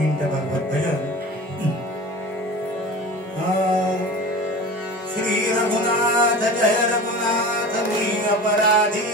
Minute भगवत भजन. श्री रघुनाथ जय रघुनाथ मी अपराधी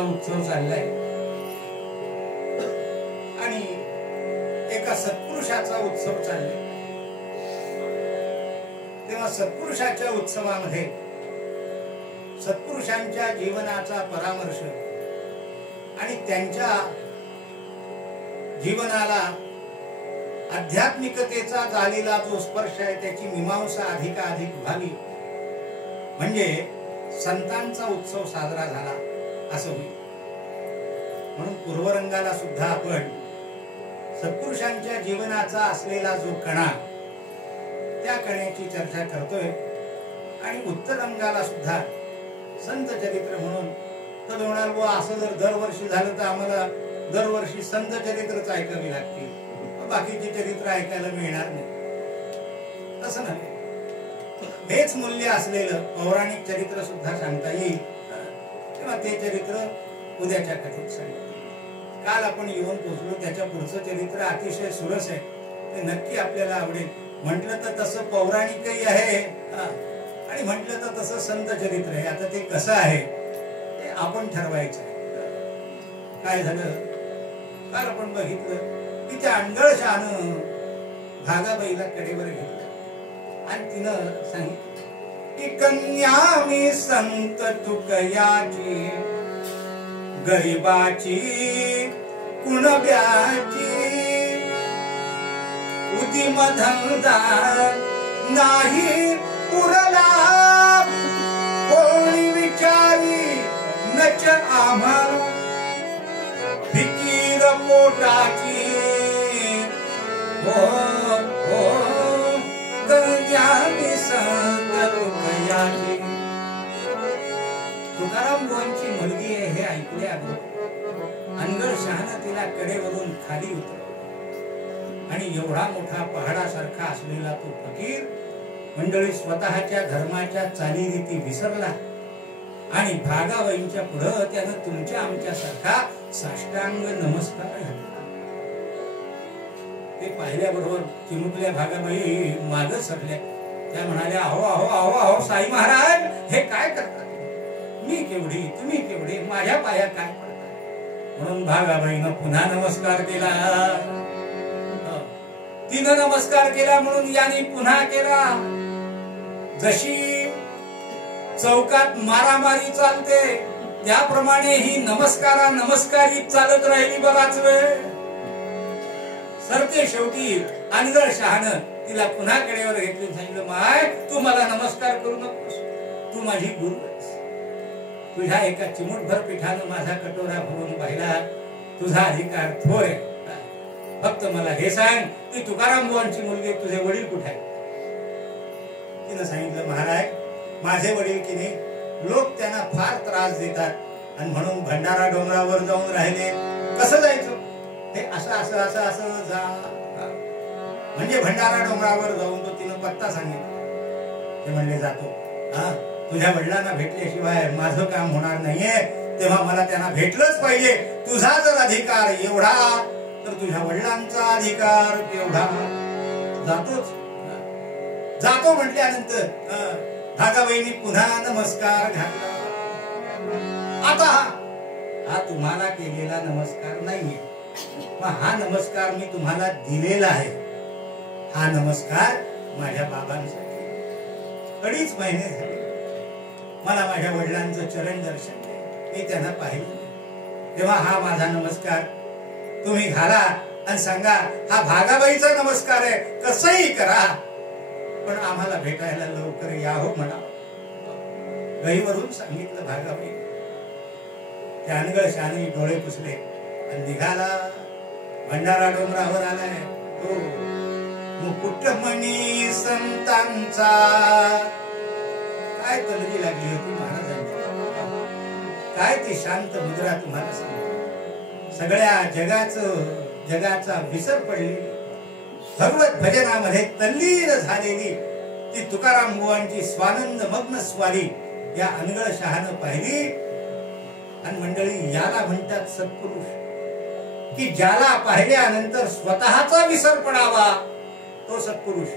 उत्सव चाललाय आणि एका सत्पुरुषाचा उत्सव चाललाय. तेव्हा सत्पुरुषाच्या उत्सवामध्ये सत्पुरुषांच्या जीवनाचा परामर्श आणि त्यांच्या जीवनाला आध्यात्मिकतेचा झालेला जो स्पर्श आहे त्याची मीमांसा अधिकाधिक व्हावी म्हणजे संतांचा उत्सव साजरा झाला असं होईल. म्हणून पूर्वरंगाला सुद्धा आपण सत्पुरुषांच्या जीवनाचा असलेला जो कणा त्या कण्याची चर्चा करतोय आणि उत्तर रंगाला सुद्धा संत चरित्र म्हणून तर म्हणाल बुवा असं जर दरवर्षी झालं तर आम्हाला दरवर्षी संत चरित्रच ऐकावी लागतील, बाकीचे चरित्र ऐकायला मिळणार नाही. तसं नाही, हेच मूल्य असलेलं पौराणिक चरित्र सुद्धा सांगता येईल. तेव्हा ते चरित्र उद्याच्या कथेत सांगतो. काल आपण येऊन पोहोचलो, त्याच्या पुढचं चरित्र अतिशय सुरस आहे, ते नक्की आपल्याला आवडेल. म्हटलं तर तसं पौराणिकही आहे आणि म्हटलं तर तसं संत चरित्र आहे. आता ते कसं आहे ते आपण ठरवायचं आहे. काय झालं काल आपण बघितलं की त्या अंडळशानं भागाबाईला कडेवर घेतलं आणि तिनं सांगितलं की कन्या मी संत तुकयाची गरिबाची कुणब्याची उदिम धंदा नाही पुरला कोणी विचारी नच आम्हाला फिकीर पोटाची हो हो गंजानी संत तुकयाची. तुकाराम बुवांची मुलगी आहे हे ऐकले अनगळ शहाणं तिला कडेवरून खाली उतरवलं आणि एवढा मोठा पहाडासारखा असलेला तो फकीर मंडळी स्वतःच्या धर्माच्या चालीरीती विसरला आणि भागाबाईंच्या पुढे त्यानं तुमच्या आमच्यासारखा साष्टांग नमस्कार घातला. ते पाहिल्याबरोबर चिमुकल्या भागाबाई मागे सरल्या. त्या म्हणाल्या अहो अहो अहो अहो साई महाराज हे काय करतात? मी केवढी तुम्ही केवढे माझ्या पाया काय पडतात? म्हणून भागाबाईनं पुन्हा नमस्कार केला. तिनं नमस्कार केला म्हणून याने पुन्हा केला. जशी चौकात मारामारी चालते त्याप्रमाणे ही नमस्कारीत चालत राहिली बराच वेळ. सरते शेवटी अनगळ शहाणं तिला पुन्हा कडेवर घेतली. सांगितलं माय तू मला नमस्कार करू नकोस, तू माझी गुरु आहेस. तुझ्या एका चिमूटभर पिठानं माझा कटोरा भरून पाहिला. तुझा अधिकार थोर आहे. फक्त मला हे सांग की तुकाराम बुवांची मुलगी तुझे वडील कुठे आहेत? तिनं सांगितलं महाराज माझे वडील की नाही लोक त्यांना फार त्रास देतात आणि म्हणून भंडारा डोंगरावर जाऊन राहिले. कसं जायचं? हे असं असं असं असं जा म्हणजे भंडारा डोंगरावर जाऊन तो तिनं पत्ता सांगितला. ते म्हणले जातो. हा तुझ्या वडिलांना भेटल्याशिवाय माझं काम होणार नाहीये, तेव्हा मला त्यांना भेटलंच पाहिजे. तुझा जर अधिकार एवढा तर तुझ्या वडिलांचा अधिकार एवढा. जातोच. जातो म्हटल्यानंतर भागाबाईंनी पुन्हा नमस्कार घातला. आता हा तुम्हाला केलेला नमस्कार नाहीये, हा नमस्कार मी तुम्हाला दिलेला आहे. हा नमस्कार माझ्या बाबांसाठी. 2.5 महिने झाले मला माझ्या वडिलांचं चरण दर्शन मी त्यांना पाहिलं. तेव्हा हा माझा नमस्कार तुम्ही घाला आणि सांगा हा भागाबाईचा नमस्कार आहे, कसंही करा पण आम्हाला भेटायला लवकर या हो म्हणा. गहीवरून सांगितलं भागाबाई. त्या अनगळ शहाणे डोळे पुसले आणि निघाला. भंडारा डोंगरावर आलाय तो मुकुटमणी संतांचा. काय तलरी लागली होती महाराजांची, काय ती शांत मुद्रा तुम्हाला सांगतो. सगळ्या जगाचा विसर पडलेली भगवत भजनामध्ये तल्लीन झालेली ती तुकाराम बुवांची स्वानंद मग्न स्वारी या अनगळ शहानं पाहिली. आणि मंडळी याला म्हणतात सत्पुरुष, की ज्याला पाहिल्यानंतर स्वतःचा विसर पडावा तो सत्पुरुष.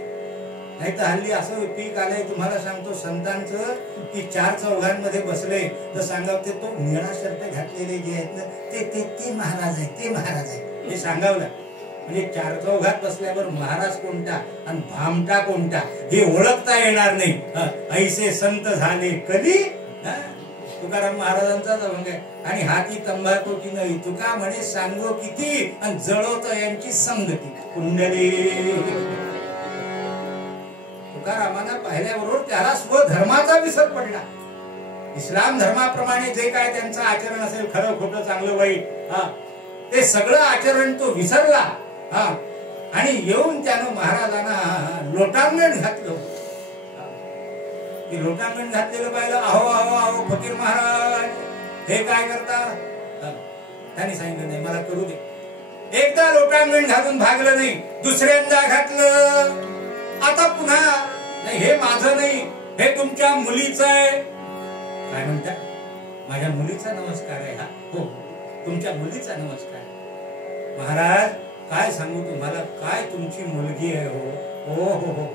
नाही तर हल्ली असं पीक आलंय तुम्हाला सांगतो संतांचं की 4 चौघांमध्ये बसले तर सांगाव ते तो निळा शर्ट घातलेले जे आहेत ना ते महाराज आहे, ते महाराज आहे हे सांगावलं. म्हणजे 4 चौघात बसल्यावर महाराज कोणता आणि भामटा कोणता हे ओळखता येणार नाही. ऐसे संत झाले कधी. तुकाराम महाराजांचाच अभंग आहे. आणि हाती तंबाखू की नाही तुका म्हणे सांगो किती आणि जळवत यांची संगती कुंडली. तुकारामांना पाहिल्याबरोबर त्याला स्वधर्माचा विसर पडला. इस्लाम धर्माप्रमाणे जे काय त्यांचं आचरण असेल खरं खोटं चांगलं वाईट ते सगळं आचरण तो विसरला. आणि येऊन त्यानं महाराजांना लोटांगण घातलं. लोटांगण घातलेलं पाहिलं. अहो अहो अहो फकीर महाराज हे काय करता? त्यांनी सांगितलं नाही मला करू दे. एकदा लोटांगण घालून भागलं नाही, दुसऱ्यांदा घातलं. आता पुन्हा नाही हे माझं नाही हे तुमच्या मुलीचं आहे. काय म्हणता? माझ्या मुलीचा नमस्कार आहे हा. हो तुमच्या मुलीचा नमस्कार. महाराज काय सांगू तुम्हाला, काय तुमची मुलगी आहे. हो हो हो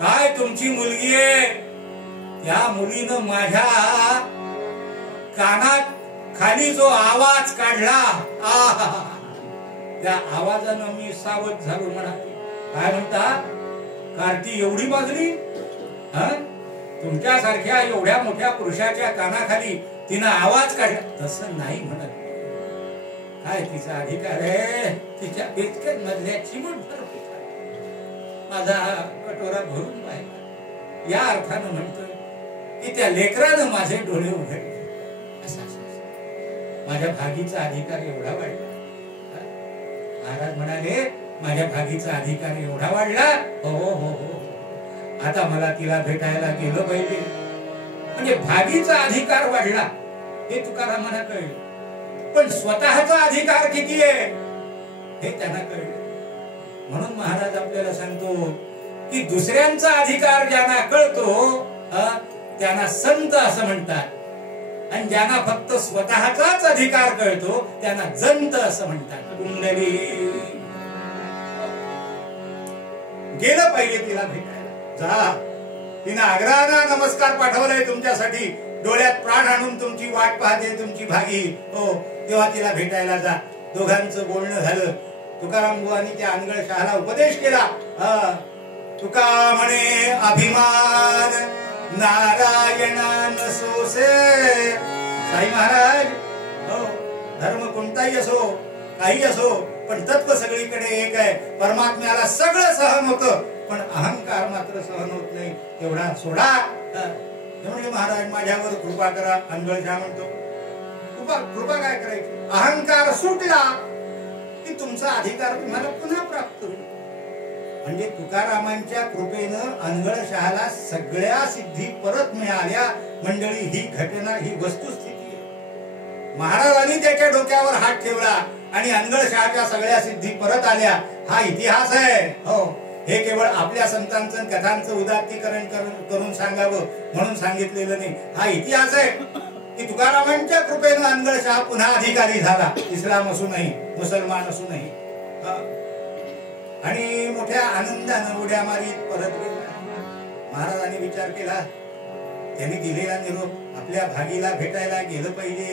काय तुमची मुलगी आहे. त्या मुलीनं माझ्या कानात खाली जो आवाज काढला त्या आवाजानं मी सावध झालो. म्हणा काय म्हणता? कार्ती एवढी माजली? तुमच्या सारख्या एवढ्या मोठ्या पुरुषाच्या कानाखाली तिनं आवाज काढला. तसं नाही म्हणत, काय तिचा अधिकार आहे, तिच्या इतक्या मधल्या चिमूटभर माझा कटोरा भरून पाहिला. या अर्थानं म्हणतोय की त्या लेकरानं माझे डोळे उघडले. माझ्या भागीचा अधिकार एवढा वाढला. महाराज म्हणाले माझ्या भागीचा अधिकार एवढा वाढला, हो हो हो हो, आता मला तिला भेटायला गेलं पाहिजे. म्हणजे भागीचा अधिकार वाढला हे तुकारामांना कळलं, पण स्वतःचा अधिकार किती आहे हे त्यांना कळलं. म्हणून महाराज आपल्याला सांगतो की दुसऱ्यांचा अधिकार ज्यांना कळतो त्यांना संत असं म्हणतात, आणि ज्यांना फक्त स्वतःचाच अधिकार कळतो त्यांना जंत असं म्हणतात. कुंडली गेलं पाहिजे तिला भेटायला जा. तिनं आग्रहानं नमस्कार पाठवलाय तुमच्यासाठी, डोळ्यात प्राण आणून तुमची वाट पाहते तुमची भागी. हो, तेव्हा तिला भेटायला जा. दोघांचं बोलणं झालं. तुकाराम बुवांनी त्या अनगळ शहाला उपदेश केला. तुका म्हणे अभिमान नारायणा नसोसे. साई महाराज, हो, धर्म कोणताही असो काही असो, पण तत्व सगळीकडे एक आहे. परमात्म्याला सगळं सहन होतं, पण अहंकार मात्र सहन होत नाही. तेवढा सोडा. म्हणजे महाराज माझ्यावर कृपा करा. अनगळशा म्हणतो कृपा काय करायची? अहंकार सुटला की तुमचा अधिकार तुम्हाला पुन्हा प्राप्त होईल. म्हणजे तुकारामांच्या कृपेनं अनगळशहाला सगळ्या सिद्धी परत मिळाल्या. मंडळी, ही घटना, ही वस्तुस्थिती आहे. महाराजांनी त्याच्या डोक्यावर हात ठेवला आणि अनगळशहाच्या सगळ्या सिद्धी परत आल्या. हा इतिहास आहे. हो, हे केवळ आपल्या संतांचं कथांचं उदात्तीकरण करून सांगावं म्हणून सांगितलेलं नाही. हा इतिहास आहे की तुकारामांच्या कृपेनं अनगळशहा पुन्हा अधिकारी झाला. इस्लाम असूनही, मुसलमान असूनही, आणि मोठ्या आनंदानं उड्या मारीत परत गेला. महाराजांनी विचार केला, त्यांनी दिलेला निरोप आपल्या भागीला भेटायला गेलं पाहिजे.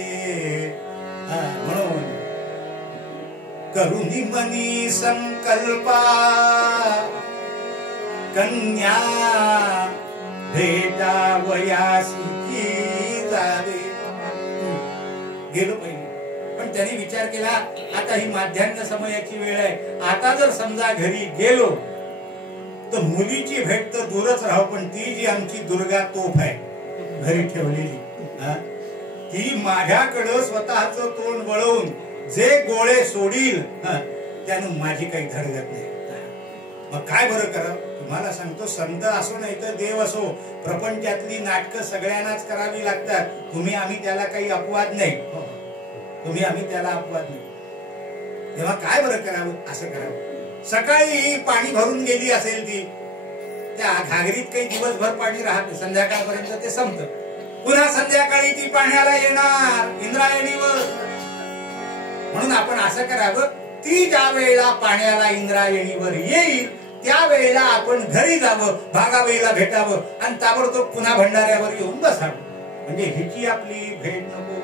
म्हणून करुणी मनी संकल्पा कन्या भेटावयासी जावे. गेलो पाहिजे. पण त्यांनी विचार केला, आता ही माध्यान्ह समयाची वेळ आहे. आता जर समजा घरी गेलो तर मुलीची भेट तर दूरच राहू, पण ती जी आमची दुर्गा तोफ आहे घरी ठेवलेली, ती माझ्याकडं स्वतःचं तोंड वळवून जे गोळे सोडील त्यानं माझी काही धडगत नाही. मग काय बरं करा? तुम्हाला सांगतो, संत असो नाही तर देव असो, प्रपंचातली नाटकं सगळ्यांनाच करावी लागतात. तुम्ही आम्ही त्याला काही अपवाद नाही. तुम्ही आम्ही त्याला अपवाद नाही. तेव्हा काय बरं करावं? असं करावं, सकाळी पाणी भरून गेली असेल ती, त्या घागरीत काही दिवसभर पाणी राहत, संध्याकाळपर्यंत ते संपत. पुन्हा संध्याकाळी ती पाण्याला येणार इंद्रायणीवर. म्हणून आपण असं करावं, ती ज्या वेळेला पाण्याला इंद्रायणीवर येईल त्यावेळेला आपण घरी जावं, भागाबाईला भेटावं आणि ताबडतोब पुन्हा भंडाऱ्यावर येऊन बसावं. म्हणजे हिची आपली भेट नको.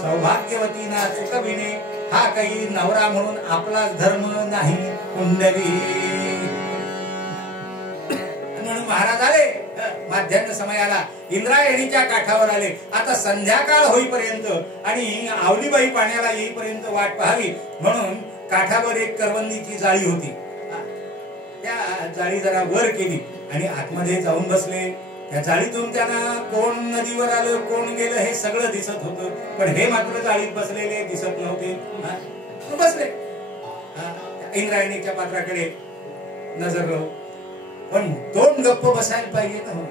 सौभाग्यवती ना चुकविणे हा काही नवरा म्हणून आपलाच धर्म नाही. कुंडली. म्हणून महाराज आले माध्यान्ह समयाला, इंद्रायणीच्या काठावर आले. आता संध्याकाळ होईपर्यंत आणि आवलीबाई पाण्याला येईपर्यंत वाट पाहावी म्हणून काठावर एक करवंदीची जाळी होती. त्या जाळी जरा वर केली आणि आतमध्ये जाऊन बसले. त्या जाळीतून त्यांना कोण नदीवर आलं, कोण गेलं हे सगळं दिसत होतं, पण हे मात्र जाळीत बसलेले दिसत नव्हते. बसले इंद्रायणीच्या पात्राकडे नजर लावून, पण तोंड गप्प बसायला पाहिजे ना.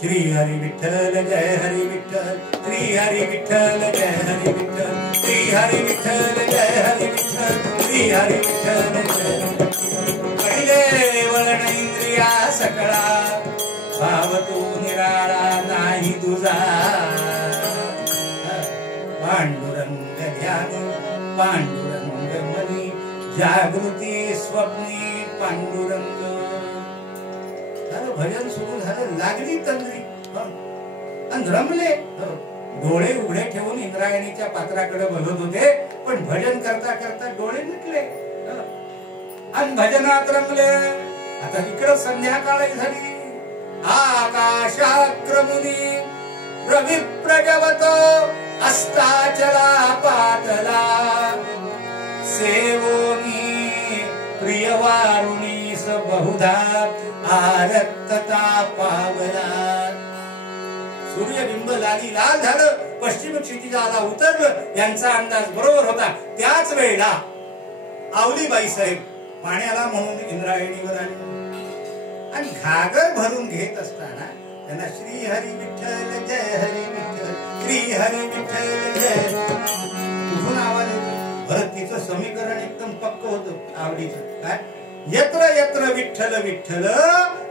श्री हरी विठ्ठल जय हरी विठ्ठल, श्री हरी विठ्ठल जय हरी विठ्ठल, श्री हरी विठ्ठल जय हरी विठ्ठल, श्री हरी विठ्ठल जय. पहिले वळण इंद्रिया सकळा, भाव तू निराळा नाही तुझा. पांडुरंग ध्यान पांडुरंग मनी, जागृती स्वप्नी पांडुरंग. भजन सुरू झालं, लागली तंद्री आणि रमले. डोळे उघडे ठेवून इंद्रायणीच्या पात्राकडे बघत होते, पण भजन करता करता डोळे मिटले आणि भजनात रमले. आता इकडं संध्याकाळ झाली. आकाशाक्रमुनी रवी प्रजवत अस्ताचला पातला सेवोनी प्रियवारुणीस बहुधा आरक्तता पावला. सूर्यबिंब लाली लाल झालं, पश्चिम क्षितिजाला उतरलं. यांचा अंदाज बरोबर होता. त्याच वेळेला आवलीबाई साहेब पाण्याला म्हणून इंद्रायणीवर आले आणि घागर भरून घेत असताना त्यांना श्री हरी विठ्ठल जय हरी विठ्ठल, श्री हरी विठ्ठल जय. कुठून आवाज येतो? भरत तिचं समीकरण एकदम पक्क होतं आवडीचं. काय? यत्र यत्र विठ्ठल विठ्ठल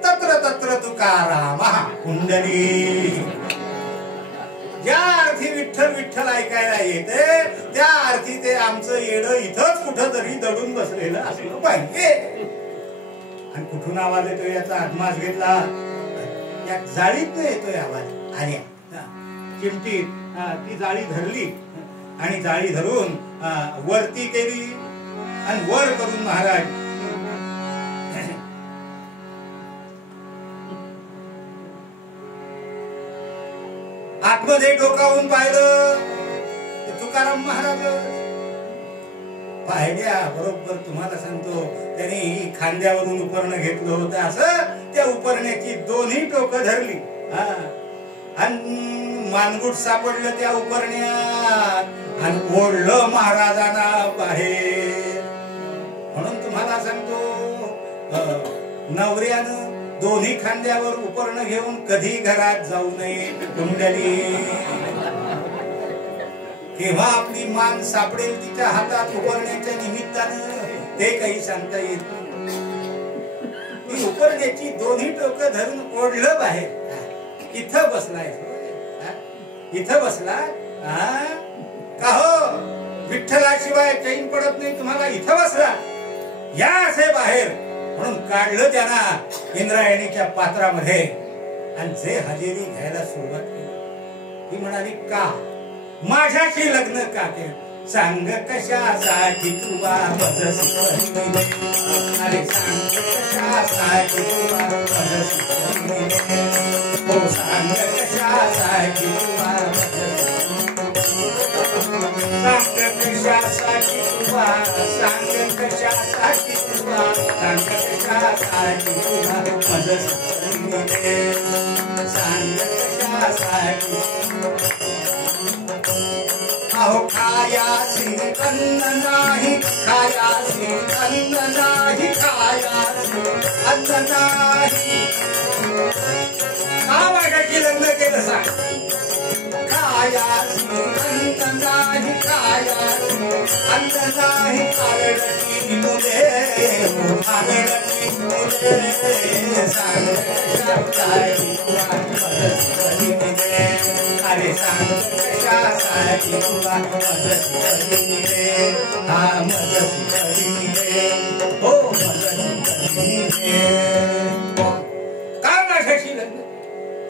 तत्र तत्र तुकाराम कुंडली. ज्या अर्थी विठ्ठल विठ्ठल ऐकायला येते त्या अर्थी ते आमचं येडं इथंच कुठं तरी दडून बसलेलं असलं पाहिजे. आणि कुठून आवाज येतोय याचा आत्मास घेतला. या जाळीत येतोय आवाज. आल्या चिमटीत ती जाळी धरली आणि जाळी धरून वरती केली आणि वर करून महाराज आतमध्ये डोकावून पाहिलं. तुकाराम महाराज पाहिल्या बरोबर तुम्हाला सांगतो त्यांनी खांद्यावरून उपरणं घेतलं होतं. असं त्या उपरण्याची दोन्ही टोकं धरली आणि मानगुट सापडलं त्या उपरण्यात आणि ओढलं महाराजांना बाहेर. म्हणून तुम्हाला सांगतो नवऱ्यानं दोन्ही खांद्यावर उपरणं घेऊन कधी घरात जाऊ नये. कुंडली केव्हा आपली मान सापडेल तिच्या हातात उपरण्याच्या निमित्तानं ते काही सांगता येत नाही. ती उपरण्याची दोन्ही टोकं धरून ओढलं बाहेर. इथं बसलाय, इथं बसला का हो? विठ्ठलाशिवाय चैन पडत नाही तुम्हाला, इथं बसला. या असे बाहेर म्हणून काढलं त्यांना इंद्रायणीच्या पात्रामध्ये आणि जे हजेरी घ्यायला सुरुवात केली. ती म्हणाली का माझ्याशी लग्न का केलं? सांग कशासाठी तुला बदसी पडली. अरे सांग कशासाठी तुला बदसी पडली. हो सांग कशासाठी तुला सांग कशासाठी तुला, सांग कशासाठी तुला, सांग कशासाठी तुला बदसी पडली. सांग कशासाठी. अहो खायासी अन्न नाही, खायासी अन्न नाही, खायासी अन्न नाही. का माझ्याशी लग्न केलं सांग? खायासी अन्न नाही, खायासी अन्न नाही. आरडती मुले, आरडती मुले. सांग कशासाठी तुला बदसी पडली. अरे सांग कशासाठी तुला बदसी पडली. हा बदसी पडली. हो बदसी पडली. काय माझ्याशी लग्न?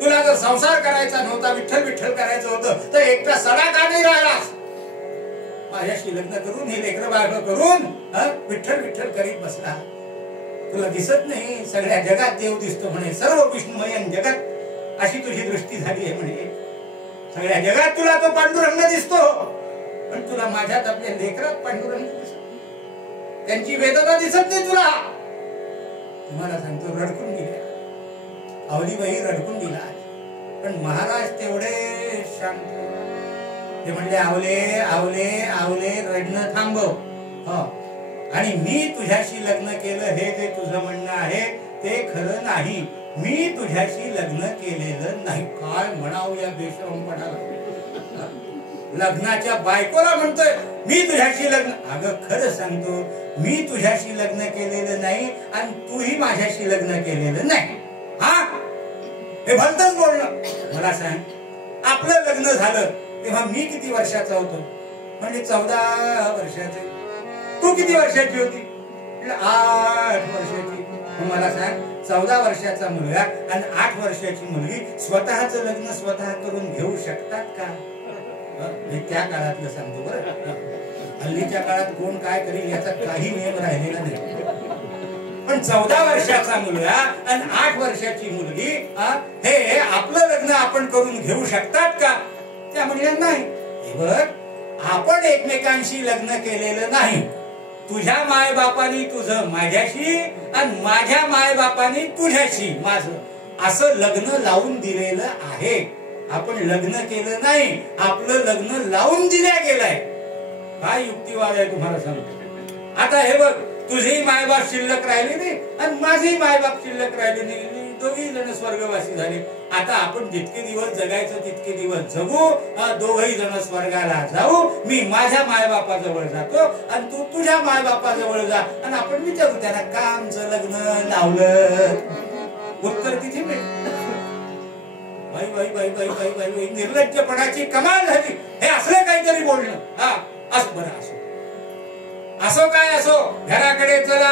तुला जर संसार करायचा नव्हता, विठ्ठल विठ्ठल करायचं होतं तर एकटा सडा का नाही राहिलास? माझ्याशी लग्न करून हे लेकरं बाळ करून विठ्ठल विठ्ठल करीत बसला. तुला दिसत नाही सगळ्या जगात देव दिसतो म्हणे. सर्व विष्णुमय जगत अशी तुझी दृष्टी झाली आहे म्हणे. सगळ्या जगात तुला तो पांडुरंग दिसतो पण तुला माझ्यात आपल्या लेकरात पांडुरंग दिसत, त्यांची वेदना दिसत नाही तुला. तुम्हाला सांगतो रडकून गेल्या. आवलीबाई रडकून दिला. पण महाराज तेवढे शांत. ते म्हणले आवले आवले आवले रडणं थांबव. आणि मी तुझ्याशी लग्न केलं हे जे तुझं म्हणणं आहे ते खरं नाही. मी तुझ्याशी लग्न केलेलं नाही. काय म्हणावं या बेशरमपणाला. लग्नाच्या बायकोला म्हणतोय मी तुझ्याशी लग्न. अगं खरं सांगतो मी तुझ्याशी लग्न केलेलं नाही आणि तूही माझ्याशी लग्न केलेलं नाही. हा हे भलतच बोलणं. मला सांग आपलं लग्न झालं तेव्हा मी किती वर्षाचा होतो? म्हणजे 14 वर्षाचे. तू किती वर्षाची होती? 8 वर्षाची. मला सांग 14 वर्षाचा मुलगा आणि 8 वर्षाची मुलगी स्वतःचं लग्न स्वतः करून घेऊ शकतात का? मी त्या काळातलं सांगतो बरं. हल्लीच्या काळात कोण काय करेल याचा काही नियम राहिलेला नाही. पण 14 वर्षाचा मुलगा आणि 8 वर्षाची मुलगी हे आपलं लग्न आपण करून घेऊ शकतात का? त्या म्हणल्या नाही. आपण एकमेकांशी लग्न केलेलं नाही. तुझ्या मायबापानी तुझं माझ्याशी आणि माझ्या मायबापानी तुझ्याशी माझं असं लग्न लावून दिलेलं आहे. आपण लग्न केलं नाही, आपलं लग्न लावून दिल्या गेलंय. काय युक्तिवाद आहे तुम्हाला सांगतो. आता हे बघ, तुझेही मायबाप शिल्लक राहिले नाही आणि माझेही मायबाप शिल्लक राहिले नाही, दोघी जण स्वर्गवासी झाले. आता आपण जितके दिवस जगायचं तितके दिवस जगू, दोघही जण स्वर्गाला जाऊ. मी माझ्या मायबापाजवळ जातो आणि तू तुझ्या मायबापाजवळ जा आणि आपण विचारू त्यांना का आमचं लग्न लावलं. उत्तर तिथे मिळेल. बाई बाई बाई बाई बाई बाई बाई निर्लज्जपणाची कमाल झाली. हे असलं काहीतरी बोलणं. हा असं बरं असो, असो काय असो, घराकडे चला.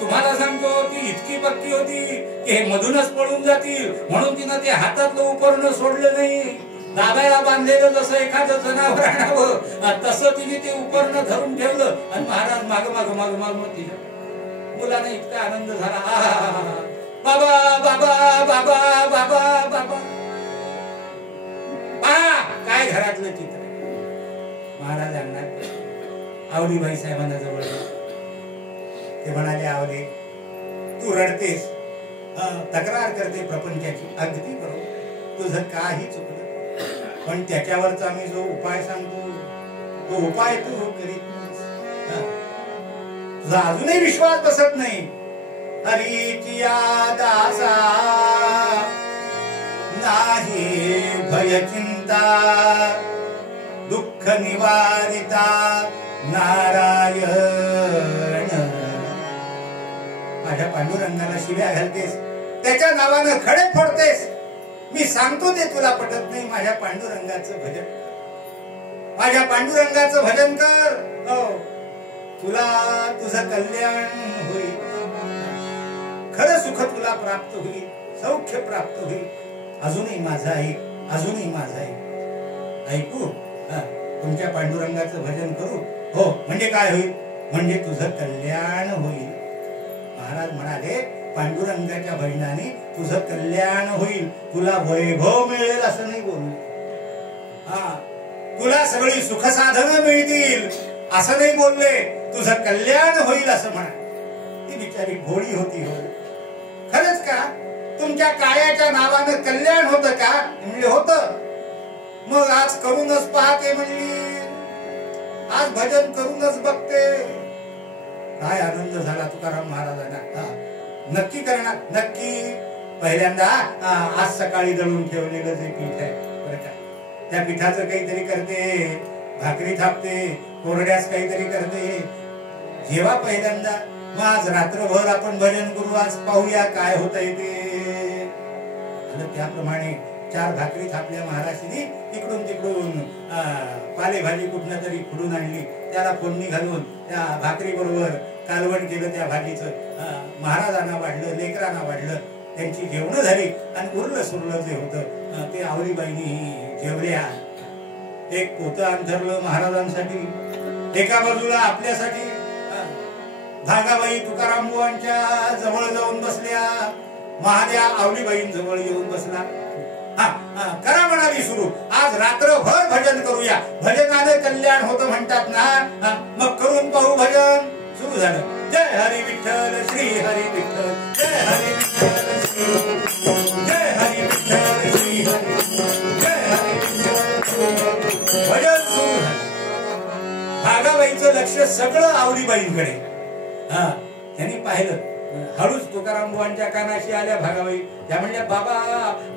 तुम्हाला सांगतो ती इतकी पक्की होती की हे मधूनच पळून जातील म्हणून तिनं ते हातातलं उपरणं सोडलं नाही. दाब्याला बांधलेलं जसं एखादं जनावर आणावं तसं तिने ते उपरणं धरून ठेवलं आणि महाराज माग माग माग माग मग तिच्या मुलाने इतका आनंद झाला. बाबा बाबा बाबा बाबा बाबा. काय घरातलं चित्र. महाराजांना आवलीबाई साहेबांना जवळ ते म्हणाले, आवली तू रडतेस, तक्रार करते प्रपंचाची, अगदी बरोबर, तुझं काही चुकलं, पण त्याच्यावरचा मी जो उपाय सांगतो तो उपाय तू करीत तुझा अजूनही विश्वास बसत नाही. हरीची दासा नाही भय चिंता, दुःख निवारिता नारायण. माझ्या पांडुरंगाला शिव्या घालतेस, त्याच्या नावानं खडे फोडतेस. मी सांगतो ते तुला पटत नाही. माझ्या पांडुरंगाचं भजन, माझ्या पांडुरंगाचं भजन कर. हो, तुला तुझं कल्याण होईल, खरं सुख तुला प्राप्त होईल, सौख्य प्राप्त होईल. अजूनही माझं ऐक, अजूनही माझं ऐक. ऐकू, तुमच्या पांडुरंगाचं भजन करू. हो, म्हणजे काय होईल, म्हणजे तुझं कल्याण होईल. महाराज म्हणाले, पांडुरंगाच्या भजनाने तुझं कल्याण होईल, तुला वैभव मिळेल असं नाही बोलू. तुला सगळी सुख साधनं मिळतील असं नाही बोलले, तुझं कल्याण होईल असं म्हणा. ती बिचारी भोळी होती. हो, खरंच का तुमच्या कायाच्या नावानं कल्याण होतं का? म्हणजे होतं. मग आज करूनच पाहते म्हणली, आज भजन करूनच बघते. काय आनंद झाला तुकाराम महाराजांना. नक्की करणार, नक्की. पहिल्यांदा आज सकाळी दळून ठेवलेलं जे पीठ आहे बरं का, त्या पिठाचं काहीतरी करते, भाकरी थापते, कोरड्यास काहीतरी करते. जेव्हा पहिल्यांदा मग आज रात्रभर आपण भजन करू, आज पाहूया काय होतंय ते. त्याप्रमाणे 4 भाकरी थापल्या महाराजांनी, इकडून तिकडून पालेभाजी कुठनं तरी खुडून आणली, त्याला फोडणी घालून त्या भाकरी बरोबर कालवण केलं त्या भाजीचं. महाराजांना वाढलं, लेकरांना वाढलं, त्यांची जेवणं झाली आणि उरलं सुरलं जे होतं ते आवलीबाईंनी जेवल्या. एक पोतं अंथरलं महाराजांसाठी, एका बाजूला आपल्यासाठी. भागाबाई तुकाराम बुवांच्या जवळ जाऊन बसल्या, महाद्या आवलीबाईंजवळ येऊन बसला. करा म्हणाली सुरू, आज रात्रभर भजन करूया, भजनाने कल्याण होतं म्हणतात ना. मग करून पाहू भजन. सुरू झालं. जय हरी विठ्ठल श्री हरी विठ्ठल, जय हरी विठ्ठल श्री, जय हरी विठ्ठल श्री हरी, जय हरी विठ्ठल. भजन सुरू झालं. भागाबाईचं लक्ष सगळं आवलीबाईंकडे. त्यांनी पाहिलं. हळूच तुकाराम बुवांच्या कानाशी आल्या भागाबाई. त्या म्हणल्या, बाबा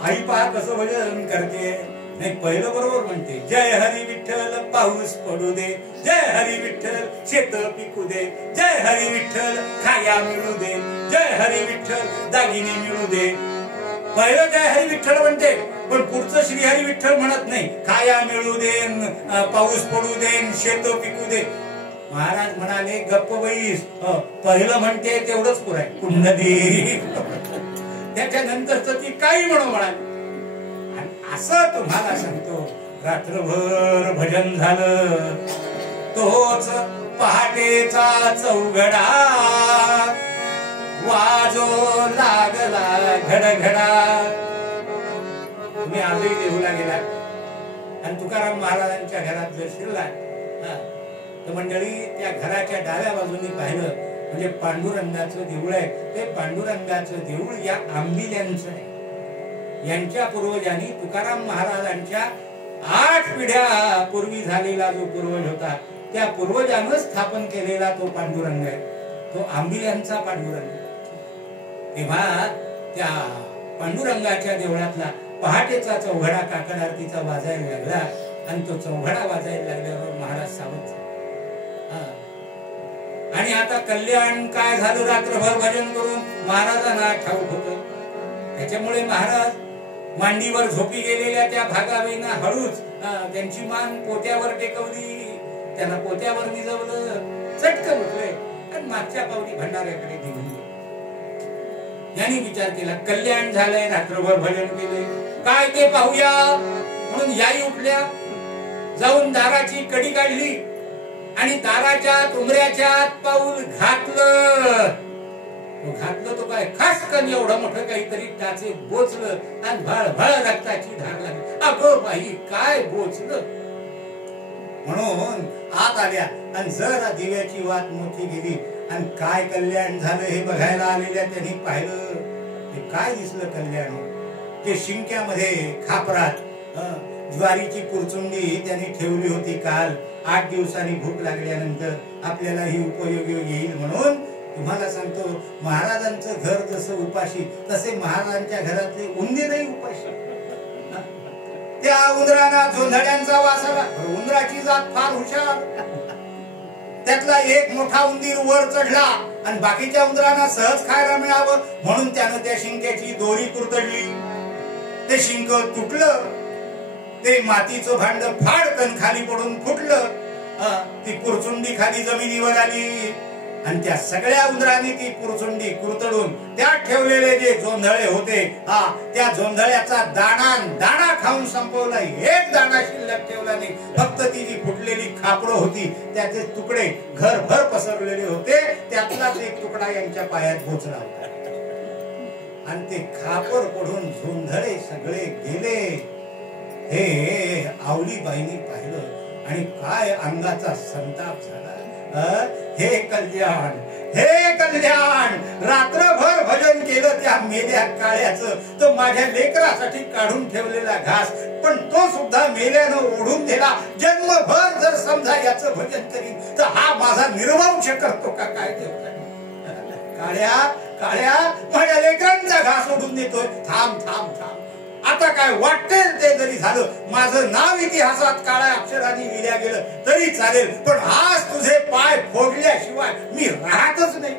आई पहा कसं भजन करते. नाही, पहिलं बरोबर म्हणते, जय हरी विठ्ठल पाऊस पडू दे, जय हरी विठ्ठल शेत पिकू दे, जय हरी विठ्ठल खाया मिळू दे, जय हरी विठ्ठल दागिने मिळू दे. पहिलं जय हरी विठ्ठल म्हणते, पण पुढचं श्री हरी विठ्ठल म्हणत नाही. खाया मिळू देन, पाऊस पडू देन, शेत पिकू दे. महाराज म्हणाले, गप्प बैस. पहिलं म्हणते तेवढंच पुराय, कुंडली. त्याच्यानंतरच ती काही म्हणाली. आणि असं तुम्हाला सांगतो, रात्रभर भजन झालं. तोच पहाटेचा चौघडा वाजो लागला घडघडा. तुम्ही आजही देऊला गेला आणि तुकाराम महाराजांच्या घरात जर शिरला तर मंडळी त्या घराच्या डाव्या बाजूने पाहिलं म्हणजे पांडुरंगाचं देऊळ आहे. ते पांडुरंगाचं देऊळ या आंबिल्यांचं आहे. यांच्या पूर्वजांनी तुकाराम महाराजांच्या 8 पिढ्या पूर्वी झालेला जो पूर्वज होता त्या पूर्वजानं स्थापन केलेला तो पांडुरंग आहे. तो आंबिल्यांचा पांडुरंग. तेव्हा त्या पांडुरंगाच्या देवळातला पहाटेचा चौघडा काकड आरतीचा वाजायला लागला आणि तो चौघडा वाजायला लागल्यावर महाराज सावध झाले. आणि आता कल्याण काय झालं रात्रभर भजन करून महाराजांना ठाऊक होतं. त्याच्यामुळे महाराज मांडीवर झोपी गेलेल्या त्या भागावेना हळूच त्यांची मान पोत्यावर टेकवली. त्यांना पोत्यावर निजवलं. चटकन उठले आणि मागच्या पावली भंडाऱ्याकडे निघून गेले. यांनी विचार केला कल्याण झालंय, रात्रभर भजन केले, काय ते पाहूया म्हणून याई उठल्या. जाऊन दाराची कडी काढली आणि दाराच्या उमऱ्याच्या पाऊल घातलं. तो काय खासकन एवढं मोठं काहीतरी टाचे बोचलं आणि भळभळ रक्ताची धार लागली. अगो बाई काय बोचलं म्हणून आत आल्या आणि जरा दिव्याची वाट मोठी गेली आणि काय कल्याण झालं हे बघायला आलेल्या त्यांनी पाहिलं. ते काय दिसलं कल्याण? ते शिंक्यामध्ये खापरात ज्वारीची पुरचुंडी त्यांनी ठेवली होती. काल 8 दिवसांनी भूक लागल्यानंतर आपल्याला ही उपयोगी येईल म्हणून तुम्हाला सांगतो महाराजांचं घर जसं उपाशी तसे महाराजांच्या घरातले उंदीरही उपाशी. त्या उंदरांना जोंधळ्यांचा वास आला. उंदराची जात फार हुशार. त्यातला एक मोठा उंदीर वर चढला आणि बाकीच्या उंदरांना सहज खायला मिळावं म्हणून त्यानं त्या शिंक्याची दोरी कुरतडली. ते शिंक तुटलं. ते मातीचं भांड फाडकन खाली पडून फुटलं. ती पुरचुंडी खाली जमिनीवर आली आणि त्या सगळ्या उंदरांनी ती पुरचुंडी कुरतडून त्यात ठेवलेले जे जोंधळे होते त्या जोंधळ्याचा दाणा खाऊन संपवला. एक दाणा शिल्लक ठेवला नाही. फक्त ती जी फुटलेली खापरं होती त्याचे तुकडे घरभर पसरलेले होते. त्यातलाच एक तुकडा यांच्या पायात घोचला होता आणि ते खापर पडून जोंधळे सगळे गेले. हे आवलीबाईंनी पाहिलं आणि काय अंगाचा संताप झाला. हे कल्याण रात्रभर भजन केलं त्या मेल्या काळ्याचं. तो माझ्या लेकरासाठी काढून ठेवलेला घास पण तो सुद्धा मेल्यानं ओढून दिला. जन्मभर जर समजा याचं भजन करीन तर हा माझा निर्वंश करतो का काय? काळ्या माझ्या लेकरांचा घास ओढून देतोय. थांब थांब थांब. आता काय वाटेल ते जरी झालं. माझं नाव इतिहासात काळ्या अक्षरांनी लिहिल्या गेलं तरी चालेल पण आज तुझे पाय फोडल्याशिवाय मी राहतच नाही.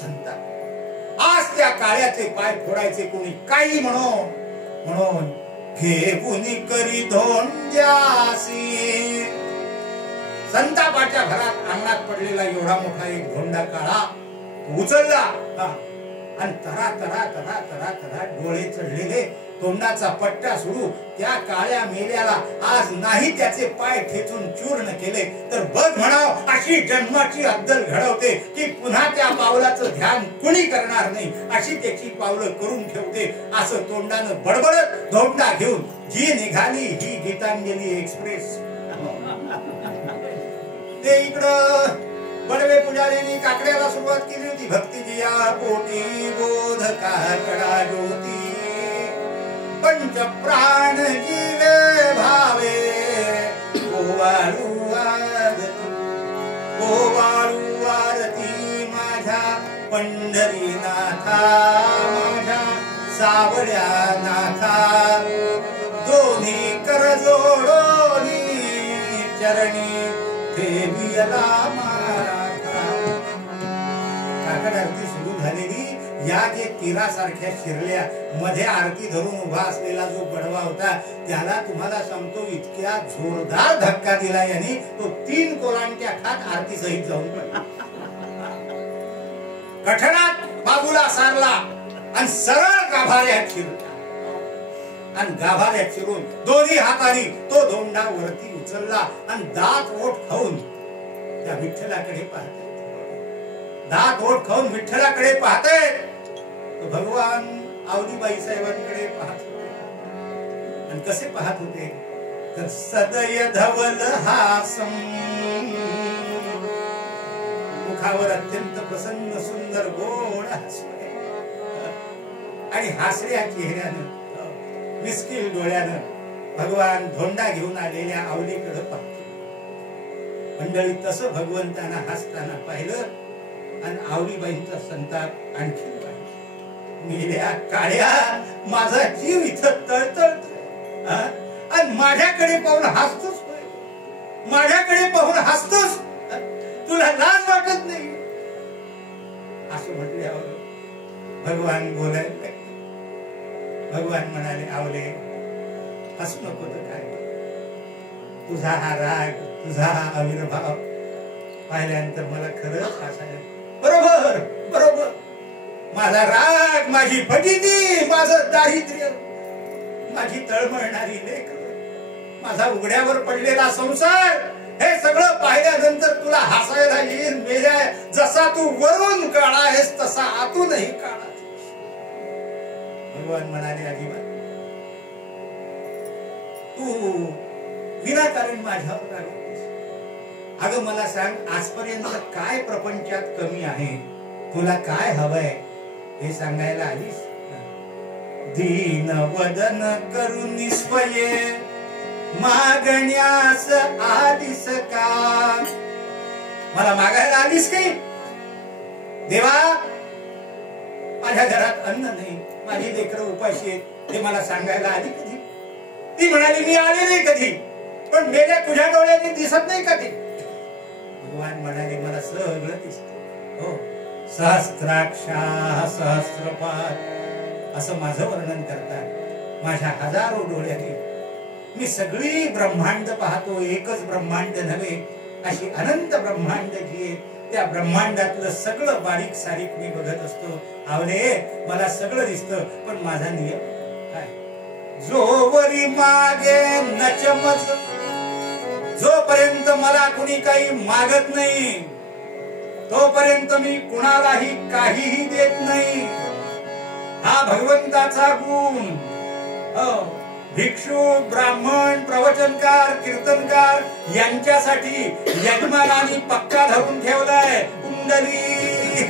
संता आज त्या काळ्याचे पाय फोडायचे कोणी काही म्हणून घेऊन करी धोंड्यासी. संतापाच्या घरात अंगणात पडलेला एवढा मोठा एक धोंडा काळा उचलला आणि तरा तरा तरा तरा तरा डोळे चढलेले तोंडाचा पट्टा सुरू त्या काळ्या मेल्याला आज नाही त्याचे पाय ठेचून चूर्ण केले तर बघ म्हणाव अशी जन्माची अद्दल घडवते की पुन्हा त्या पावलाचं ध्यान कुणी करणार नाही अशी त्याची पावलं करून ठेवते. असं तोंडानं बडबडत धोंडा घेऊन जी निघाली ही गीतांजली एक्सप्रेस. ते इकडं बडवे पुजाऱ्यांनी काकड्याला सुरुवात केली होती. भक्तीजी या पोटी बोध काकडा ज्योती पंच प्राण जीवे भावे ओवाळू आरती माझ्या पंढरीनाथा माझ्या सावळ्या नाथा दोन्ही कर जोडोनी चरणी ठेवियला काकड आरती सुरू झालेली. या जे तीरासारख्या शिरल्या मध्ये आरती धरून उभा असलेला जो बडवा होता त्याला तुम्हाला सांगतो इतक्या जोरदार धक्का दिला यांनी तो 3 कोलांट्या खात आरती सहित जाऊन पडला. कठणात बाजूला सारला आणि सरळ गाभाऱ्यात शिरला आणि गाभाऱ्यात शिरून दोन्ही हातांनी तो धोंडा वरती उचलला आणि दात ओठ खाऊन त्या विठ्ठलाकडे पाहत. दात ओठ खाऊन विठ्ठलाकडे पाहते. भगवान आवलीबाई साहेबांकडे पाहत होते आणि कसे पाहत होते तर सदय धवल हासम, मुखावर अत्यंत प्रसन्न सुंदर गोड हसू आणि हासऱ्या चेहऱ्यानं मिस्किल डोळ्यानं भगवान धोंडा घेऊन आलेल्या आवलीकडे पाहतो. मंडळी तसं भगवंतांना हसताना पाहिलं आणि आवलीबाईंचा संताप आणखी वाढला. मेल्या काळ्या, माझा जीव इथं तळतळतोय आणि माझ्याकडे पाहून हसतोस, माझ्याकडे पाहून हसतोस, तुला लाज वाटत नाही? असं म्हटल्यावर भगवान बोलायला. भगवान म्हणाले, आवले हसू नको तर काय, तुझा हा राग, तुझा हा आविर्भाव पाहिल्यानंतर मला खरंच हसायला. बरोबर बरोबर, माझा राग, माझी फजिती, माझं दारिद्र्य, माझी तळमळणारी लेकरं, माझा उघड्यावर पडलेला संसार, हे सगळं पाहिल्यानंतर तुला हसायला येईल. मेल्या, जसा तू वरून काळा आहेस तसा आतूनही काळा. भगवान म्हणाले, अजिबात तू विनाकारण माझ्यावर रागवतोस. अगं मला सांग, आजपर्यंत काय प्रपंचात कमी आहे? तुला काय हवंय हे सांगायला आलीस? दीन वदन करून स्वये मागण्यास आलीस का? मला मागायला आलीस काही? देवा, माझ्या घरात अन्न नाही, माझी लेकरं उपाशी आहेत, ते मला सांगायला आली कधी? ती म्हणाली, मी आले नाही कधी, पण मेल्या तुझ्या डोळ्याने दिसत नाही का ते? भगवान म्हणाले, मला सगळं दिसत. हो, सहस्त्राक्षा सहस्त्रपाद असं माझं वर्णन करतात. माझ्या हजारो डोळ्याने मी सगळी ब्रह्मांड पाहतो. एकच ब्रह्मांड नव्हे, अशी अनंत ब्रह्मांड जी आहे, त्या ब्रह्मांडातलं सगळं बारीक सारीक मी बघत असतो. आवले, मला सगळं दिसतं, पण माझा नियम काय? जोवरी मागे नचमच, जोपर्यंत मला कुणी काही मागत नाही तोपर्यंत मी कुणालाही काहीही देत नाही. हा भगवंताचा गुण. भिक्षू, ब्राह्मण, प्रवचनकार, कीर्तनकार यांच्यासाठी यजमानाने पक्का धरून ठेवलाय कुंडली.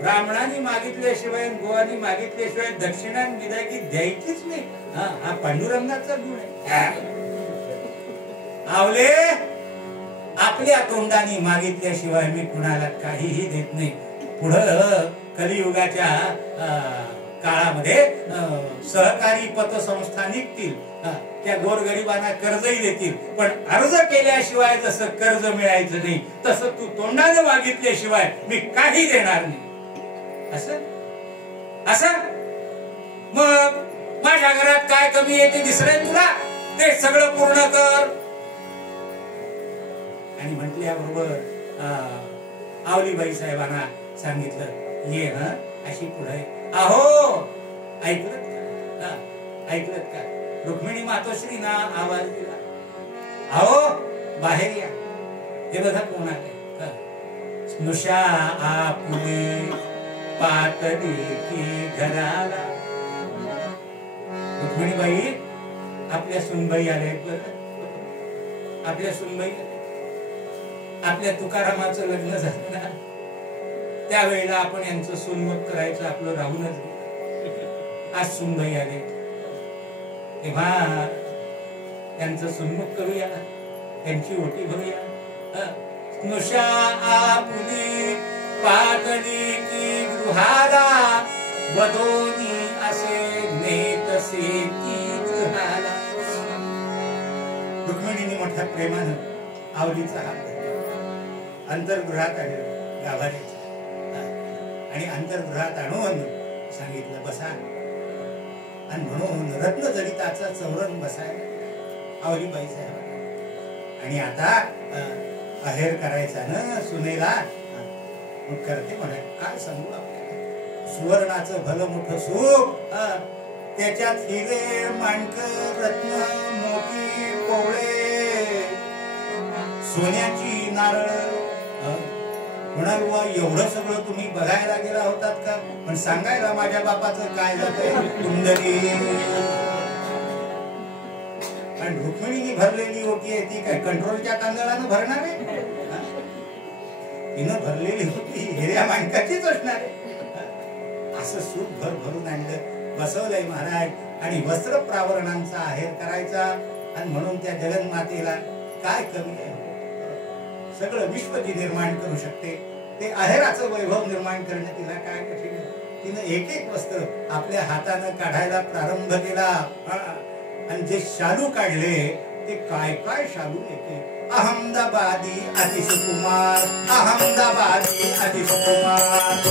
ब्राह्मणांनी मागितल्याशिवाय, गोवानी मागितल्याशिवाय दक्षिणा विदायकी द्यायचीच नाही. हा पांडुरंगाचा गुण आहे. आवले, आपल्या तोंडाने मागितल्याशिवाय मी कुणाला काहीही देत नाही. पुढं कलियुगाच्या काळामध्ये सहकारी पतसंस्था निघतील, त्या गोरगरिबांना कर्जही देतील, पण अर्ज केल्याशिवाय जसं कर्ज मिळायचं नाही, तसं तू तोंडाने मागितल्याशिवाय मी काही देणार नाही. असं असं मग माझ्या घरात काय कमी आहे ते दिसलंय तुला, ते सगळं पूर्ण कर. आणि म्हटल्याबरोबर आवलीबाई साहेबांना सांगितलं, ये हा अशी पुढे. अहो, ऐकलत का? ऐकलत का? रुक्मिणी मातोश्रीना आवाज दिला, अहो बाहेर या. हे बघा कोण आले. स्नुषा आपुले पातळी की घराला. रुक्मिणीबाई, आपल्या सुनबाई आल्या. आपल्या सुनबाई, आपल्या तुकारामाचं लग्न झालं ना, त्यावेळेला आपण यांचं सोनमत करायचं आपलं राहूनच. आज सुनबाई आले, तेव्हा त्यांचं सोनमत करूया, त्यांची ओटी भरूया. स्नुषा आपुली पातळी की गृहाला, वधोनी असे नेतसे ती गृहाला. रुक्मिणीने मोठ्या प्रेमानं आवलीचा हात धरला, अंतर्गृहात आणलं गाभाऱ्याच्या, आणि अंतर्गृहात आणून सांगितलं, बसा. आणि म्हणून रत्नजडिताचा चौरंग बसायला आवलीबाई साहेब. आणि आता आहेर करायचा ना सुनेला, मग करते म्हणाय. काय सांगू आपल्याला, सुवर्णाचं भलं मोठं सूप, त्याच्यात हिरे, माणकं, रत्न, मोती, पोळे, सोन्याची नारळ. म्हणाल, एवढं सगळं तुम्ही बघायला गेला होतात का? पण सांगायला माझ्या बापाचं काय जातंय. कुंडली आणि रुक्मिणीने भरलेली ओटी आहे ती काय कंट्रोलच्या तांदळानं भरणार आहे? तिनं भरलेली ओटी हिऱ्या माणकाचीच असणार आहे. असं सूप भरून आणलं, बसवलंय महाराज. आणि वस्त्र प्रावरणांचा आहेर करायचा. आणि म्हणून त्या जगन्मातेला काय कमी आहे? सगळं विश्व जी निर्माण करू शकते, ते आहेराचं वैभव निर्माण करणं तिला काय कठीण आहे? तिनं एक एक वस्त्र आपल्या हातानं काढायला प्रारंभ केला. आणि जे शालू काढले ते काय काय शालू येते. अहमदाबादी अतिशकुमार, अहमदाबादी अतिशकुमार,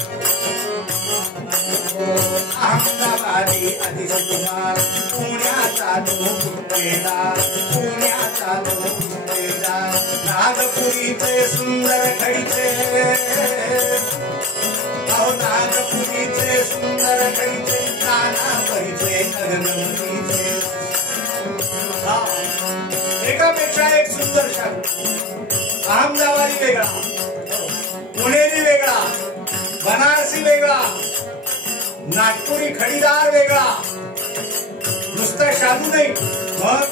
अहमदाबादी अतिशकुमार, पुण्याचा तो कुर्तेदार, पुण्याचा तो कुर्तेदार, नागपुरीचे सुंदर खडीचे, अहो नागपुरीचे सुंदर खडीचे, नानापरीचे नगरगमतीचे. एकापेक्षा एक सुंदर शालू. अहमदाबादी वेगळा, पुणेरी वेगळा, बनारसी वेगळा, नागपुरी खडीदार वेगळा. नुसतं शालू नाही, मग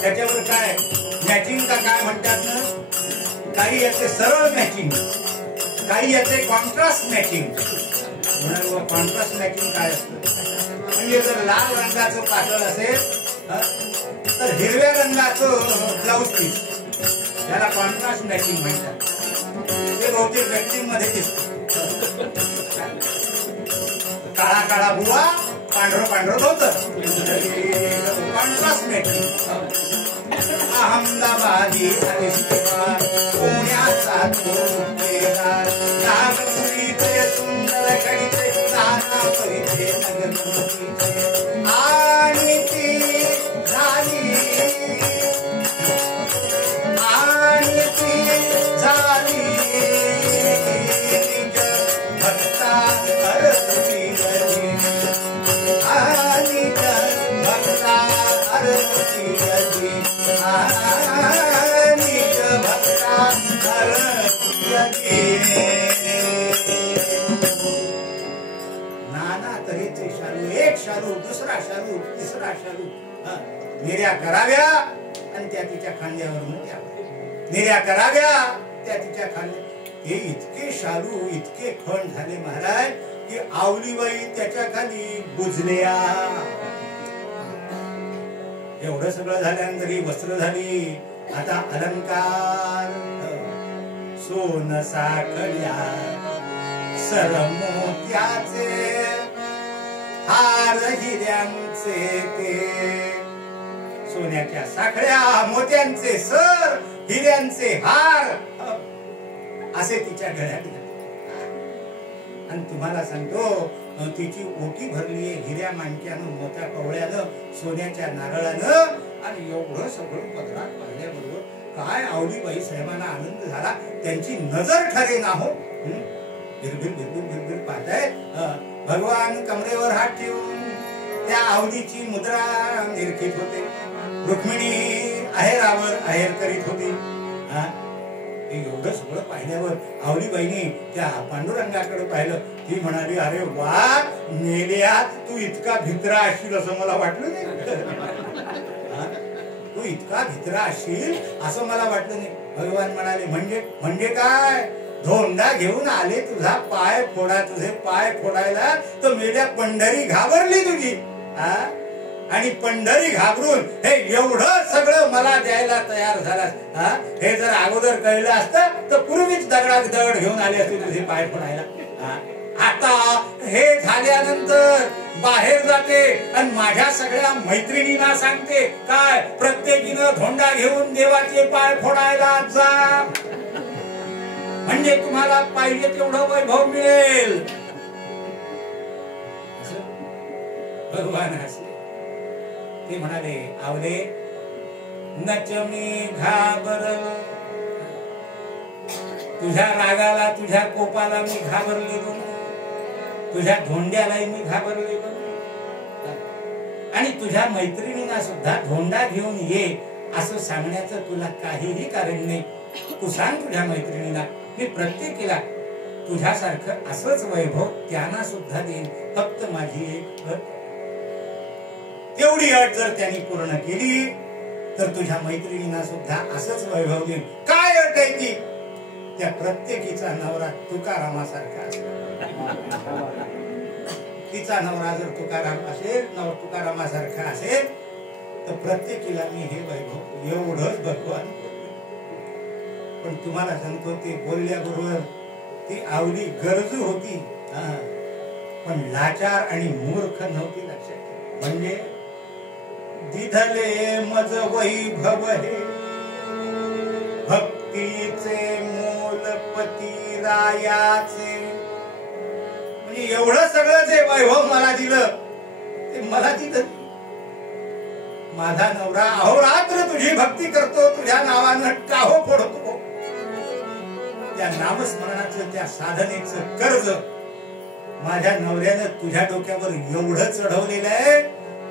त्याच्यावर काय मॅचिंग का काय म्हणतात ना, काही याचे सरळ मॅचिंग, काही याचे कॉन्ट्रास्ट मॅचिंग. कॉन्ट्रास्ट मॅचिंग काय असतं म्हणजे जर लाल रंगाचं पातळ असेल तर हिरव्या रंगाचं ब्लाउज पीस, त्याला कॉन्ट्रास्ट मॅचिंग म्हणतात. ते बहुतेक व्यक्तींमध्ये मध्ये दिसतं. काळा काळा बुवा, पांढरं पांढरं धोतर, कॉन्ट्रास्ट मॅचिंग. अहमदाबादी अतिशकुमार, पुण्याचा तो कुर्तेदार, नागपुरीचे सुंदर खडीचे, नानापरीचे नगरगमतीचे. आणि ती झाली, आणि ती झाली भक्ता अरती गली, आणि भक्ता अरती गली, आणि भक्ता अरती गली. नाना तऱ्हेचे शालू, एक शालू, दुसरा शालू, तिसरा शालू निर्या कराव्या आणि त्या तिच्या खांद्यावर द्याव्या, निर्या कराव्या त्या तिच्या खांद्या. हे इतके शालू, इतके खण झाले महाराज की आवलीबाई त्याच्या खाली बुजल्या. एवढं सगळं झाल्यानंतर ही वस्त्र झाली. आता अलंकार, सोन साखळ्या, सरमोत्याचे हार, हिऱ्यांचे ते, सोन्याच्या साखळ्या, मोत्यांचे सर, हिऱ्यांचे हार असे तिच्या गळ्यात घातले. आणि तुम्हाला सांगतो तिची ओटी भरली हिऱ्या माणक्यानं, मोत्या कवळ्यानं, सोन्याच्या नारळानं. आणि एवढं सगळं पदरात पाहिल्याबरोबर काय आवलीबाई साहेबांना आनंद झाला. त्यांची नजर ठरे ना हो, भिरभिर भिरभिर भिरभिर पाहतायत. भगवान कमरेवर हात ठेवून त्या आवलीची मुद्रा निरखित होते. रुक्मिणी आहेरावर आहेर करीत होती. एवढं सगळं पाहिल्यावर आवलीबाईने त्या पांडुरंगाकडे पाहिलं. ती म्हणाली, अरे वा मेल्या, तू इतका भित्रा असशील असं मला वाटलं नाही. तू इतका भित्रा असशील असं मला वाटलं नाही. भगवान म्हणाले, म्हणजे काय? धोंडा घेऊन आले, तुझा पाय फोडा, तुझे पाय फोडायला तर मेल्या पंढरी घाबरली तुझी. आणि पंढरी घाबरून हे एवढं सगळं मला द्यायला तयार झालास. हे जर अगोदर कळलं असतं तर पूर्वीच दगडात दगड घेऊन आले असते तुझे पाय फोडायला. आता हे झाल्यानंतर बाहेर जाते आणि माझ्या सगळ्या मैत्रिणींना सांगते, काय प्रत्येकीनं धोंडा घेऊन देवाचे पाय फोडायला जा, म्हणजे तुम्हाला पाहिजे तेवढं वैभव मिळेल. भगवान हसले. ते म्हणाले, आवले नच मी घाबरलो, तुझ्या रागाला, तुझ्या कोपाला मी घाबरलेलो, तुझ्या धोंड्यालाही मी घाबरलेलो, आणि तुझ्या मैत्रिणींना सुद्धा धोंडा घेऊन ये असं सांगण्याचं तुला काहीही कारण नाही. तू सांग तुझ्या मैत्रिणीला, मी प्रत्येकीला तुझ्यासारखं असंच वैभव त्यांना सुद्धा देईन. फक्त माझी एक अट, तेवढी अट जर त्यांनी पूर्ण केली तर तुझ्या मैत्रिणींना सुद्धा असंच वैभव देईन. काय अट आहे ती? त्या प्रत्येकीचा नवरा तुकारामासारखा असतो. तिचा नवरा जर तुकाराम असेल, तुकारामासारखा असेल, तर प्रत्येकीला मी हे वैभव एवढंच भगवान. पण तुम्हाला सांगतो, ते बोलल्याबरोबर ती आवडी गरजू होती, पण लाचार आणि मूर्ख नव्हती. लक्षात म्हणजे दिधले मज वैभव हे भक्तीचे मोलपती रायाचे. म्हणजे एवढं सगळं जे वैभव मला दिलं ते मला दिलं. माझा नवरा अहोरात्र तुझी भक्ती करतो, तुझ्या नावानं काहो फोडतो. त्या नामस्मरणाचं, त्या साधनेचं कर्ज माझ्या नवऱ्यानं तुझ्या डोक्यावर एवढं चढवलेलं आहे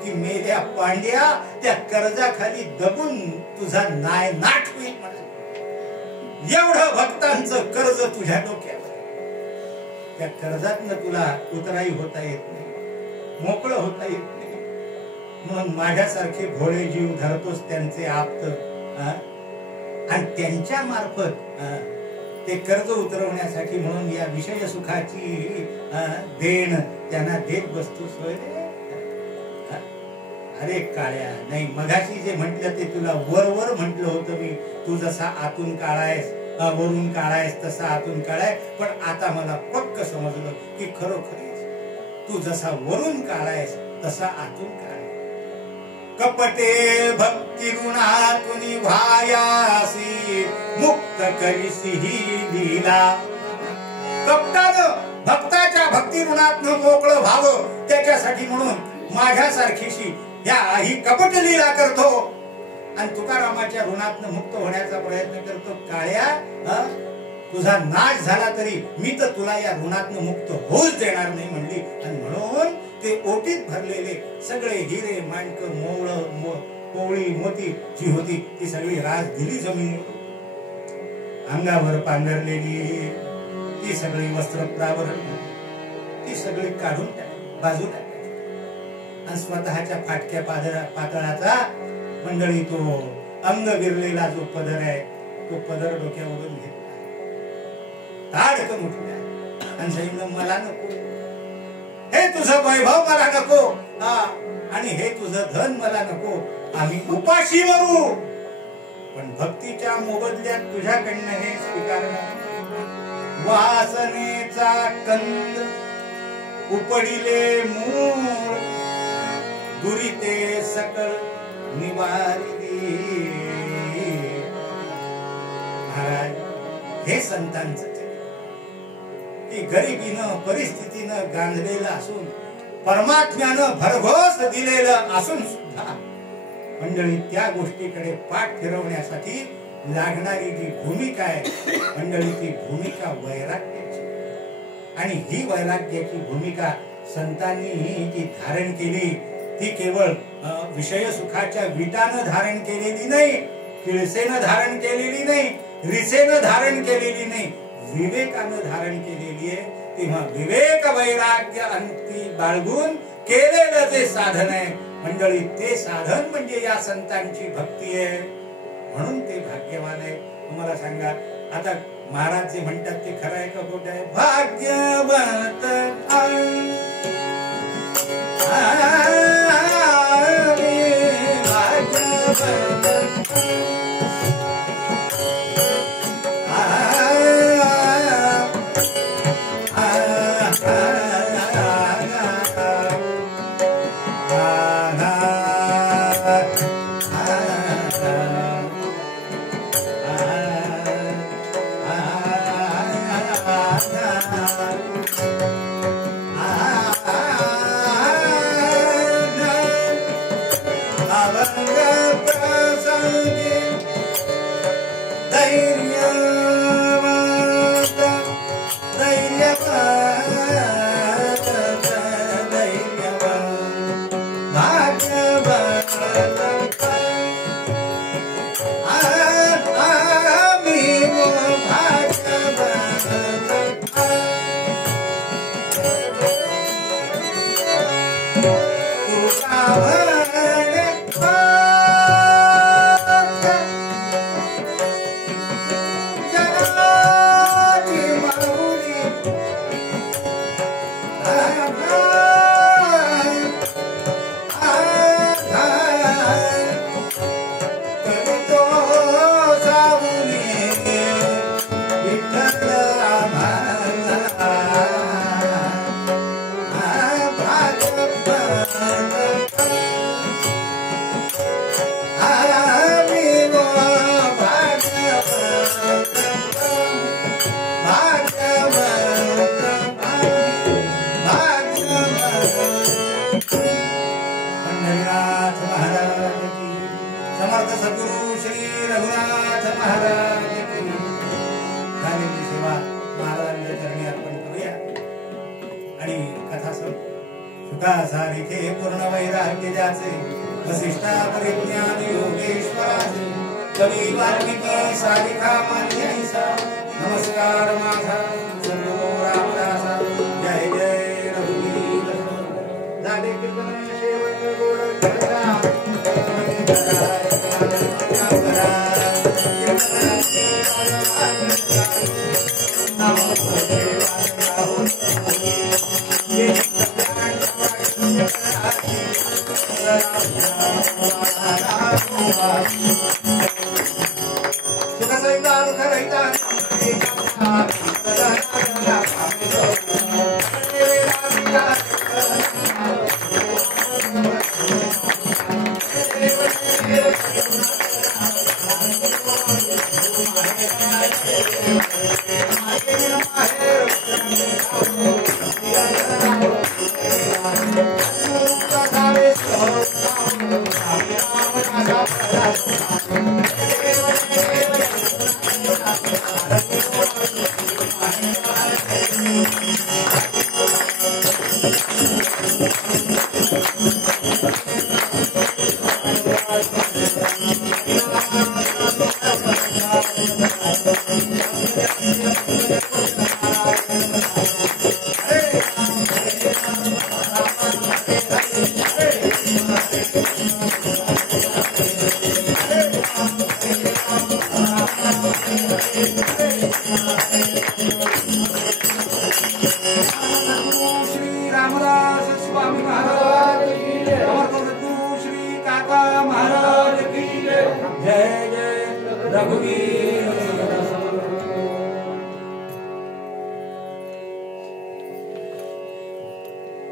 की मेल्या पांड्या त्या कर्जाखाली दबून तुझा नायनाट होईल. एवढं भक्तांचं कर्ज तुझ्या डोक्यावर. त्या कर्जातनं तुला उतराई होता येत नाही, मोकळं होता येत नाही. म्हणून माझ्यासारखे भोळे जीव धरतोस त्यांचे आप्त, आणि त्यांच्या मार्फत ते कर्ज उतरवण्यासाठी म्हणून या विषय सुखाची देण त्यांना देत बसतोस. अरे काळ्या, नाही मगाशी जे म्हटलं ते तुला वर म्हटलं होतं मी. तू जसा आतून काळायस, वरून काळायस तसा आतून काळाय. पण आता मला पक्क समजलं की खरोखरीच तू जसा वरून काळायस तसा आतून काळाय. कपटे भक्ती ऋणातून व्हायासी मुक्त करीसी ही लीला. कपटानं भक्ताच्या भक्ती ऋणातून मोकळं व्हावं त्याच्यासाठी म्हणून माझ्यासारखीशी ही कपट लीला करतो आणि तुकारामाच्या ऋणातून मुक्त होण्याचा प्रयत्न करतो. काळ्या, तुझा नाश झाला तरी मी तर तुला या ऋणातून मुक्त होऊच देणार नाही म्हणली. आणि म्हणून ते ओटीत भरलेले सगळे हिरे माणक पोवळी मोती जी होती ती सगळी रास दिली जमिनीवर. अंगावर पांघरलेली ती सगळी वस्त्रप्रावरण ती सगळी काढून बाजूला आणि स्वतःच्या फाटक्या पातळाचा मंडळी तो अंग विरलेला जो पदर आहे तो पदर डोक्यावरून घेतला, ताडकन उठला आणि सांगितलं मला नको, हे तुझं वैभव मला नको, आणि हे तुझं धन मला नको. आम्ही उपाशी मरू पण भक्तीच्या मोबदल्यात तुझ्याकडनं हे स्वीकारणार. वासनेचा कंद उपडिले मूळ दुरिते सकळ निवारिली. महाराज, हे संतांचं की गरिबीनं परिस्थितीनं गांधलेलं असून परमात्म्यानं भरघोस दिलेलं असून सुद्धा मंडळी त्या गोष्टीकडे पाठ फिरवण्यासाठी लागणारी जी भूमिका आहे मंडळी, ती भूमिका वैराग्याची. आणि ही वैराग्याची भूमिका संतांनी जी धारण केली ती केवळ विषय सुखाच्या विटानं धारण केलेली नाही, किळसेनं धारण केलेली नाही, रिसेनं धारण केलेली नाही, विवेकानं धारण केलेली आहे. तेव्हा विवेक वैराग्य अंती बाळगून केलेलं जे साधन आहे मंडळी, ते साधन म्हणजे या संतांची भक्ती आहे. म्हणून ते भाग्यवान आहे. तुम्हाला सांगा, आता महाराज जे म्हणतात ते खरं आहे का खोटं आहे? भाग्यवंत महाराज की झालेली सेवा महाराजांच्या चरणी अर्पण करूया आणि कथा सुखासारिथे पूर्ण वैराग्य ज्याचे वसिष्ठा परिज्ञान योगेश्वराचे कवी वाल्मिकी सारिका मान्यैसा नमस्कार माझा सर्व रामदासा जय जय रघुवीर झाले कीर्तन शेवट गोड जय जय रघुवीर।